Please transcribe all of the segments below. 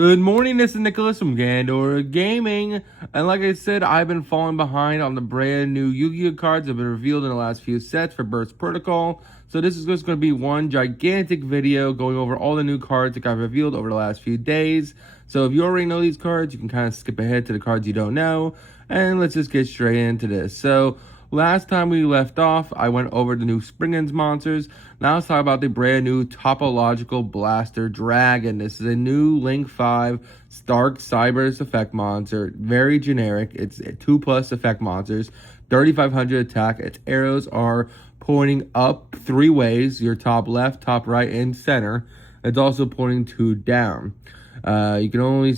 Good morning, this is Nicholas from Gandor Gaming, and like I said, I've been falling behind on the brand new Yu-Gi-Oh cards that have been revealed in the last few sets for Burst Protocol, so this is just going to be one gigantic video going over all the new cards that got revealed over the last few days. So if you already know these cards, you can kind of skip ahead to the cards you don't know, and let's just get straight into this. So last time we left off, I went over the new Springens monsters. Now let's talk about the brand new Topological Blaster Dragon. This is a new Link 5 Stark Cyber's effect monster. Very generic. It's 2+ effect monsters. 3500 attack. Its arrows are pointing up 3 ways. Your top left, top right, and center. It's also pointing 2 down. You can only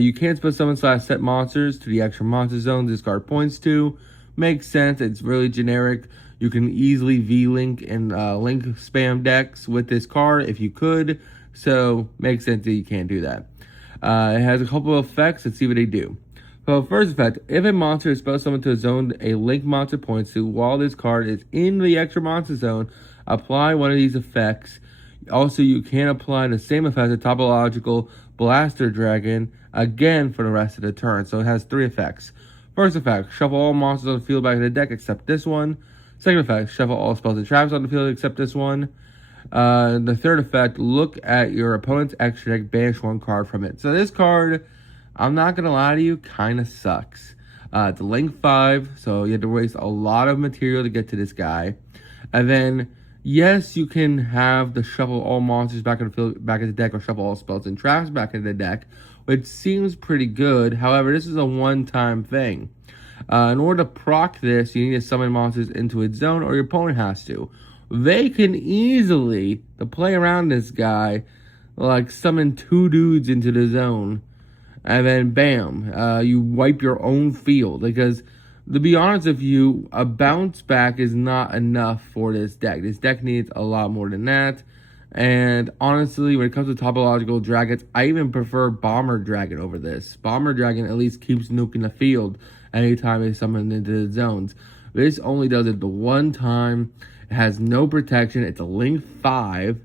you can't spell summon / set monsters to the extra monster zones this card points to. Makes sense. It's really generic. You can easily V-Link and Link spam decks with this card if you could. So, makes sense that you can't do that. It has a couple of effects. Let's see what they do. So, first effect. If a monster is spell summoned to a zone a Link monster points to while this card is in the extra monster zone, apply one of these effects. Also, you can apply the same effect to Topological Blaster Dragon again for the rest of the turn. So, it has 3 effects. First effect, shuffle all monsters on the field back in the deck except this one. Second effect, shuffle all spells and traps on the field except this one. The third effect, look at your opponent's extra deck, banish 1 card from it. So this card, I'm not going to lie to you, kind of sucks. It's a Link 5, so you have to waste a lot of material to get to this guy. And then, yes, you can have the shuffle all monsters back in the field, back in the deck, or shuffle all spells and traps back in the deck, which seems pretty good. However, this is a one-time thing. In order to proc this, you need to summon monsters into its zone, or your opponent has to. They can easily, to play around this guy, like summon 2 dudes into the zone, and then bam, you wipe your own field. Because, to be honest with you, a bounce back is not enough for this deck. This deck needs a lot more than that. And honestly, when it comes to Topological Dragons, I even prefer Bomber Dragon over this. Bomber Dragon at least keeps nuking the field anytime they summon into the zones. This only does it the one time. It has no protection. It's a Link 5.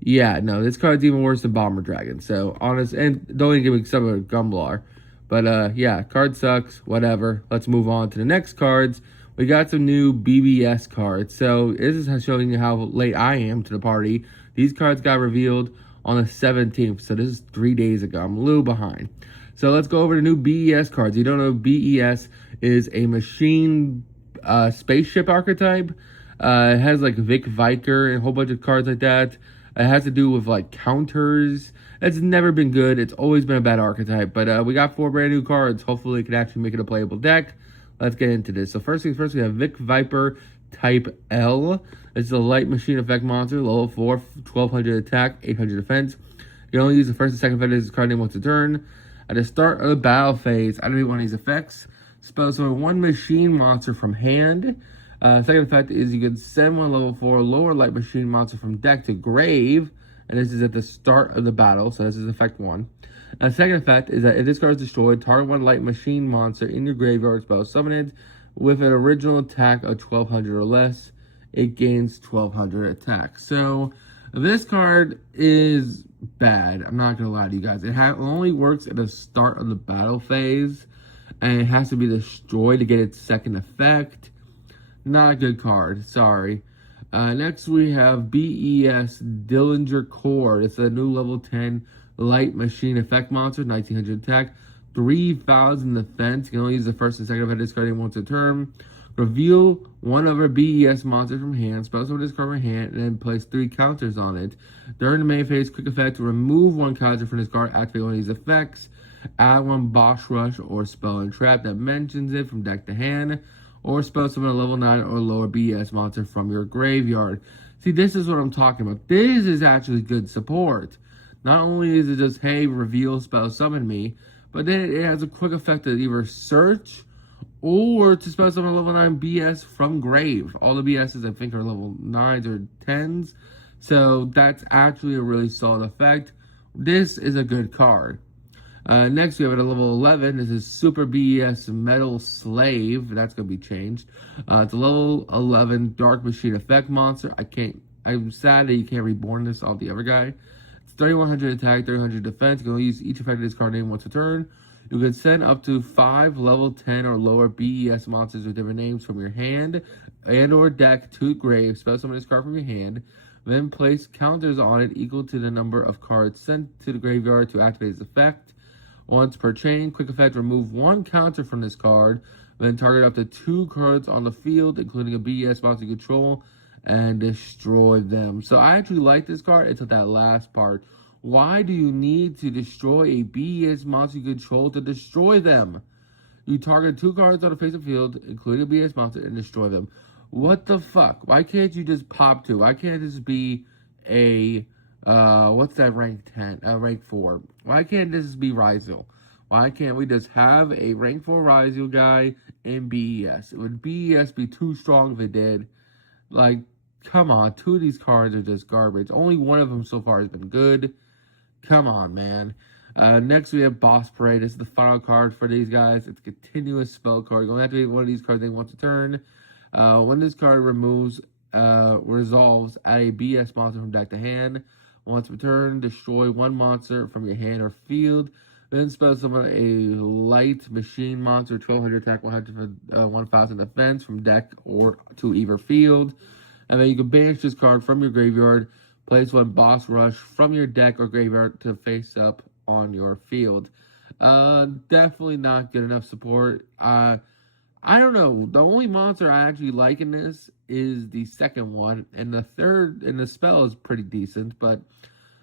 Yeah, no, this card's even worse than Bomber Dragon. So, honest, and don't even give me some of Gumblar. But, yeah, card sucks. Whatever. Let's move on to the next cards. We got some new B.E.S cards. So, this is showing you how late I am to the party. These cards got revealed on the 17th. So, this is 3 days ago. I'm a little behind. So, let's go over the new B.E.S cards. You don't know, B.E.S is a machine spaceship archetype. It has, like, Vic Viker and a whole bunch of cards like that. It has to do with, like, counters. It's never been good. It's always been a bad archetype. But we got 4 brand new cards. Hopefully, it can actually make it a playable deck. Let's get into this. So first things first, we have Vic Viper Type L. It's a light machine effect monster, level 4, 1200 attack, 800 defense. You can only use the first and second effect of this card name once a turn. At the start of the battle phase, I don't need one of these effects. Spell summon 1 machine monster from hand. Second effect is you can send 1 level 4 lower light machine monster from deck to grave. And this is at the start of the battle, so this is effect 1. And the second effect is that if this card is destroyed, target 1 light machine monster in your graveyard spell summon it with an original attack of 1200 or less. It gains 1200 attack. So this card is bad. I'm not going to lie to you guys. It only works at the start of the battle phase, and it has to be destroyed to get its second effect. Not a good card. Sorry. Next we have B.E.S Dillinger Core. It's a new level 10 light machine effect monster, 1900 attack, 3000 defense. You can only use the first and second effect discarding once a turn. Reveal 1 other B.E.S monster from hand, spell summon this card from hand, and then place 3 counters on it. During the main phase, quick effect, remove 1 counter from this card, activate one of these effects, add 1 boss rush or spell and trap that mentions it from deck to hand, or spell summon a level 9 or lower B.E.S monster from your graveyard. See, this is what I'm talking about. This is actually good support. Not only is it just, hey, reveal, spell, summon me, but then it has a quick effect to either search or to spell summon a level 9 B.S from grave. All the B.S.s, I think, are level 9s or 10s. So that's actually a really solid effect. This is a good card. Next, we have at a level 11. This is Super B.E.S Metal Slave. That's going to be changed. It's a level 11 Dark Machine effect monster. I'm sad that you can't reborn this off the other guy. It's 3100 attack, 300 defense. You can only use each effect of this card name once a turn. You can send up to 5 level 10 or lower B.E.S. monsters with different names from your hand and or deck to the grave. Spell summon this card from your hand. Then place counters on it equal to the number of cards sent to the graveyard to activate its effect. Once per chain, quick effect, remove 1 counter from this card. Then target up to 2 cards on the field, including a B.E.S. monster you control, and destroy them. So I actually like this card until that last part. Why do you need to destroy a B.E.S. monster you control to destroy them? You target 2 cards on the face of the field, including a B.E.S. monster, and destroy them. What the fuck? Why can't you just pop 2? Why can't this be a, what's that, rank 10, rank 4? Why can't this be Rizal? Why can't we just have a rank 4 Rizal guy in B.E.S.? Would B.E.S. be too strong if it did? Like, come on, 2 of these cards are just garbage. Only one of them so far has been good. Come on, man. Next, we have Boss Parade. This is the final card for these guys. It's a continuous spell card. You're going to activate one of these cards once a turn. When this card resolves, add a B.S. monster from deck to hand. Once per turn, destroy 1 monster from your hand or field. Then spell summon a light machine monster, 1200 attack, 1000 defense from deck or to either field. And then you can banish this card from your graveyard. Place 1 Boss Rush from your deck or graveyard to face up on your field. Definitely not good enough support. I don't know. The only monster I actually like in this is the second one. And the third, and the spell is pretty decent. But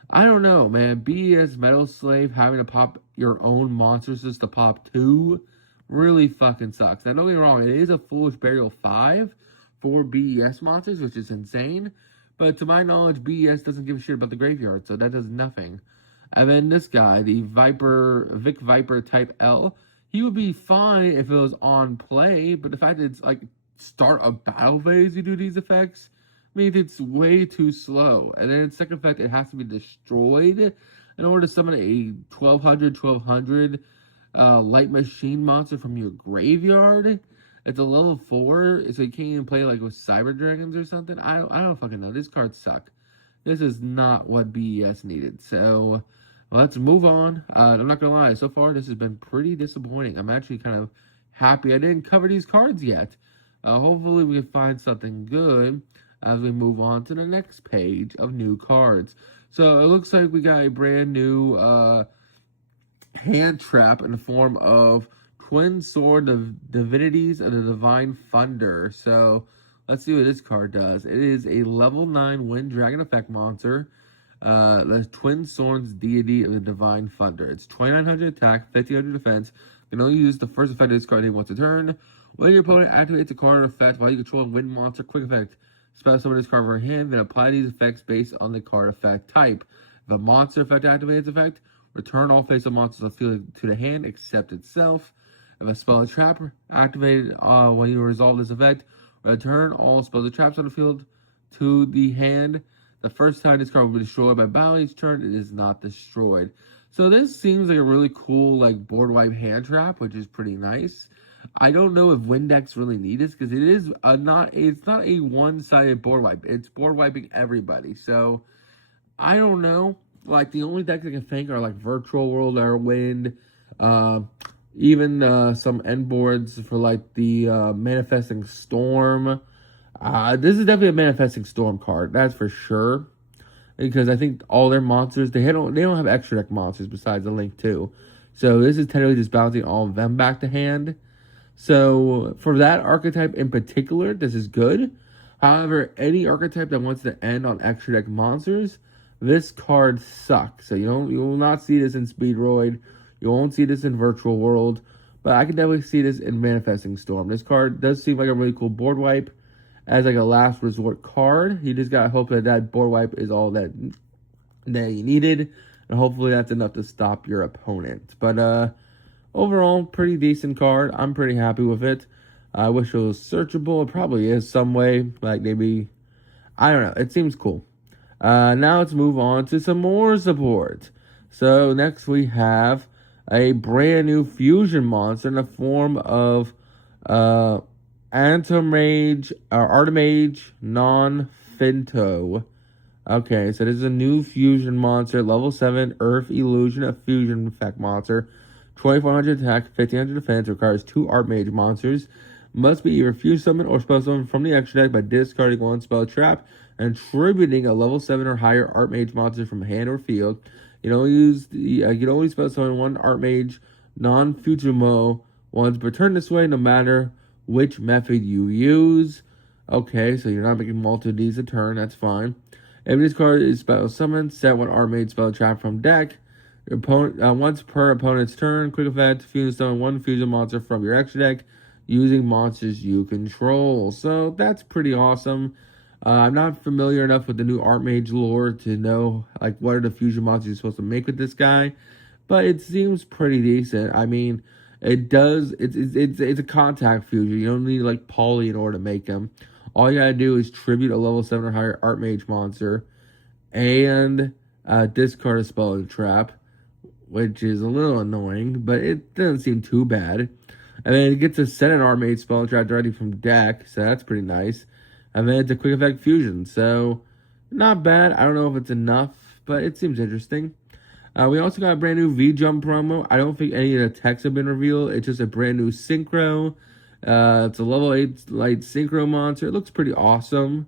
I don't know, man. B.E.S. Metal Slave having to pop your own monsters just to pop 2 really fucking sucks. Now, don't get me wrong. It is a Foolish Burial 5 for B.E.S. monsters, which is insane. But to my knowledge, B.E.S. doesn't give a shit about the graveyard, so that does nothing. And then this guy, the Vic Viper type L, he would be fine if it was on play, but the fact that it's like start a battle phase you do these effects means it's way too slow. And then second effect, it has to be destroyed in order to summon a 1200 light machine monster from your graveyard. It's a level 4, so you can't even play like with Cyber Dragons or something. I don't fucking know. These cards suck. This is not what B.E.S. needed. So let's move on. I'm not gonna lie. So far, this has been pretty disappointing. I'm actually kind of happy I didn't cover these cards yet. Hopefully, we can find something good as we move on to the next page of new cards. So it looks like we got a brand new hand trap in the form of Twin Sword of Divinities of the Divine Thunder. So let's see what this card does. It is a level 9 Wind Dragon effect monster. The Twin Swords Deity of the Divine Thunder. It's 2900 attack, 1500 defense. You can only use the first effect of this card once a turn. When your opponent activates a card effect while you control a wind monster, quick effect. Spell summon this card from your hand, then apply these effects based on the card effect type. If a monster effect activates effect, return all face-up monsters on the field to the hand except itself. If a spell or trap activated when you resolve this effect, return all spells or traps on the field to the hand. The first time this card will be destroyed by battle each turn, it is not destroyed. So this seems like a really cool like board wipe hand trap, which is pretty nice. I don't know if Windex really need this because it is it's not a one-sided board wipe. It's board wiping everybody. So I don't know. Like the only decks I can think are like Virtual World or Wind. Even some end boards for like the Manifesting Storm. This is definitely a Manifesting Storm card, that's for sure. Because I think all their monsters, they don't have extra deck monsters besides the Link 2. So this is technically just bouncing all of them back to hand. So for that archetype in particular, this is good. However, any archetype that wants to end on extra deck monsters, this card sucks. So you will not see this in Speedroid. You won't see this in Virtual World, but I can definitely see this in Manifesting Storm. This card does seem like a really cool board wipe as like a last resort card. You just gotta hope that that board wipe is all that you needed, and hopefully that's enough to stop your opponent. But overall, pretty decent card. I'm pretty happy with it. I wish it was searchable. It probably is some way, like maybe, I don't know. It seems cool. Now let's move on to some more support. So next we have a brand new fusion monster in the form of Artmage non-Finto. Okay, so this is a new fusion monster, level 7 Earth Illusion of Fusion effect monster. 2400 attack, 1500 defense, requires 2 Artmage monsters. Must be either fuse summon or spell summon from the extra deck by discarding 1 spell trap and tributing a level 7 or higher Artmage monster from hand or field. You can only spell summon 1 Artmage non-Futumo once per turn this way, no matter which method you use. Okay, so you're not making multiple of these a turn, that's fine. If this card is spell summoned, set 1 Artmage spell trap from deck. Your opponent once per opponent's turn, quick effect, fusion summon 1 fusion monster from your extra deck using monsters you control. So that's pretty awesome. I'm not familiar enough with the new Artmage lore to know like what are the fusion monsters you're supposed to make with this guy, but it seems pretty decent. I mean, it's a contact fusion. You don't need like poly in order to make him. All you gotta do is tribute a level 7 or higher Artmage monster and discard a spell and trap, which is a little annoying, but it doesn't seem too bad. And then it gets to send an Artmage spell and trap directly from deck, so that's pretty nice. And then it's a quick effect fusion, so not bad. I don't know if it's enough, but it seems interesting. We also got a brand new VJump promo. I don't think any of the techs have been revealed. It's just a brand new synchro. It's a level 8 light synchro monster. It looks pretty awesome.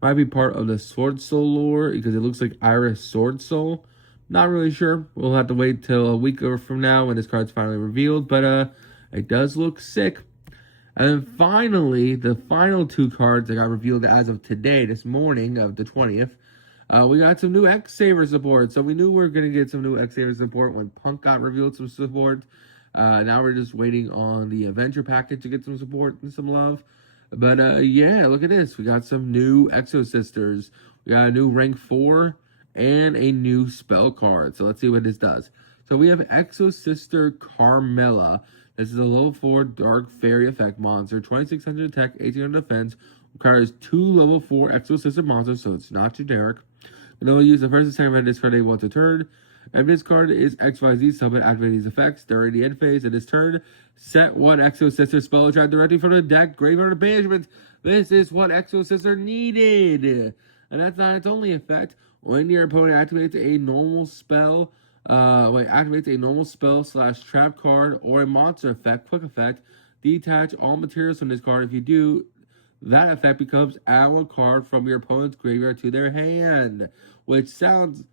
Might be part of the Sword Soul lore because it looks like Iris Sword Soul. Not really sure. We'll have to wait till a week or from now when this card's finally revealed. But it does look sick. And then finally, the final 2 cards that got revealed as of today, this morning of the 20th. We got some new X-Saver support. So we knew we were going to get some new X-Saver support when Punk got revealed some support. Now we're just waiting on the Adventure package to get some support and some love. But yeah, look at this. We got some new Exosisters. We got a new rank 4 and a new spell card. So let's see what this does. So we have Exosister Carmella. This is a level 4 Dark Fairy effect monster. 2600 attack, 1800 defense. Requires 2 level 4 Exosister monsters, so it's not generic. And then we'll use the first and second this card once a turn. And this card is XYZ summon, activate these effects during the end phase of this turn. Set 1 Exosister spell trap directly from the deck, graveyard, or banishment. This is what Exosister needed. And that's not its only effect. When your opponent activates a normal spell, /trap card or a monster effect, quick effect, detach all materials from this card. If you do, that effect becomes add 1 card from your opponent's graveyard to their hand, which sounds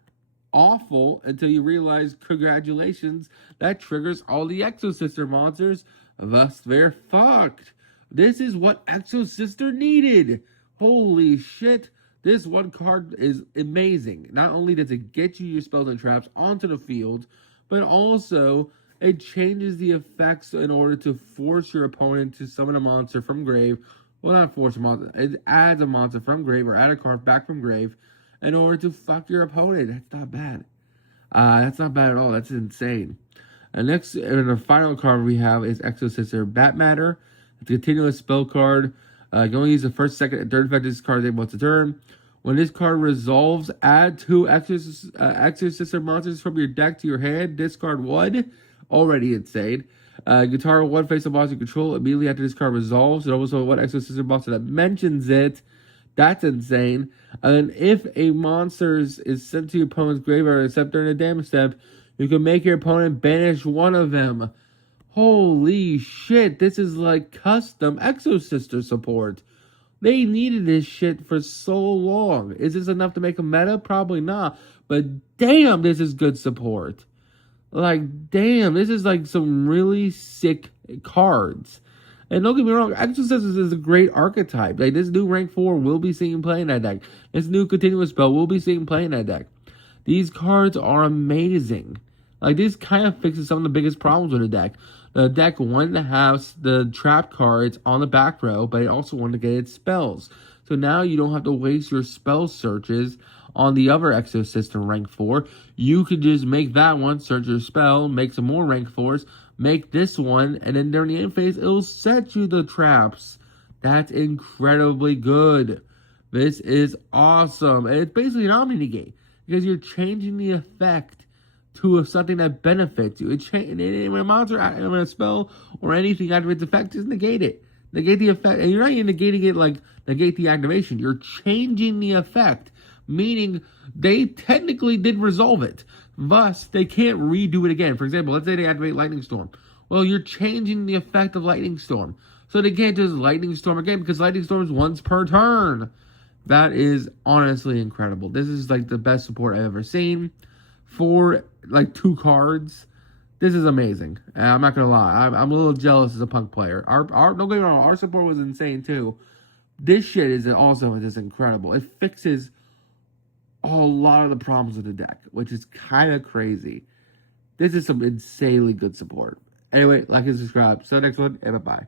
awful until you realize, congratulations, that triggers all the Exosister monsters, thus they're fucked. This is what Exosister needed. Holy shit. This 1 card is amazing. Not only does it get you your spells and traps onto the field, but also it changes the effects in order to force your opponent to summon a monster from grave. Well, not force a monster. It adds a monster from grave or add a card back from grave in order to fuck your opponent. That's not bad. That's not bad at all. That's insane. And next, and the final card we have is Exosister Bat Matter. It's a continuous spell card. You can only use the first, second, and third effect of this card once a turn. When this card resolves, add 2 Exosister monsters from your deck to your hand. Discard 1. Already insane. Guitar 1 face of monster you control immediately after this card resolves. And also 1 Exosister monster that mentions it. That's insane. And if a monster is sent to your opponent's graveyard except during a damage step, you can make your opponent banish 1 of them. Holy shit, this is like custom Exosister support. They needed this shit for so long. Is this enough to make a meta? Probably not. But damn, this is good support. Like, damn, this is like some really sick cards. And don't get me wrong, Exosister is a great archetype. Like, this new rank 4 will be seen play in that deck. This new continuous spell will be seen play in that deck. These cards are amazing. Like, this kind of fixes some of the biggest problems with the deck. The deck wanted to have the trap cards on the back row, but it also wanted to get its spells. So now you don't have to waste your spell searches on the other Exosister rank 4. You could just make that one, search your spell, make some more rank 4s, make this one, and then during the end phase, it'll set you the traps. That's incredibly good. This is awesome. And it's basically an Omni-Negate, because you're changing the effect to something that benefits you. When a monster, when a spell or anything activates effect, just negate it. Negate the effect. And you're not even negating it like negate the activation. You're changing the effect meaning they technically did resolve it. Thus, they can't redo it again. For example, let's say they activate Lightning Storm. Well, you're changing the effect of Lightning Storm. So they can't just Lightning Storm again because Lightning Storm is once per turn. That is honestly incredible. This is like the best support I've ever seen for like 2 cards. This is amazing. I'm not gonna lie. I'm a little jealous as a Punk player. Don't get me wrong. Our support was insane too. This shit is also just incredible. It fixes a lot of the problems with the deck, which is kind of crazy. This is some insanely good support. Anyway, like and subscribe. See you next one, and bye-bye.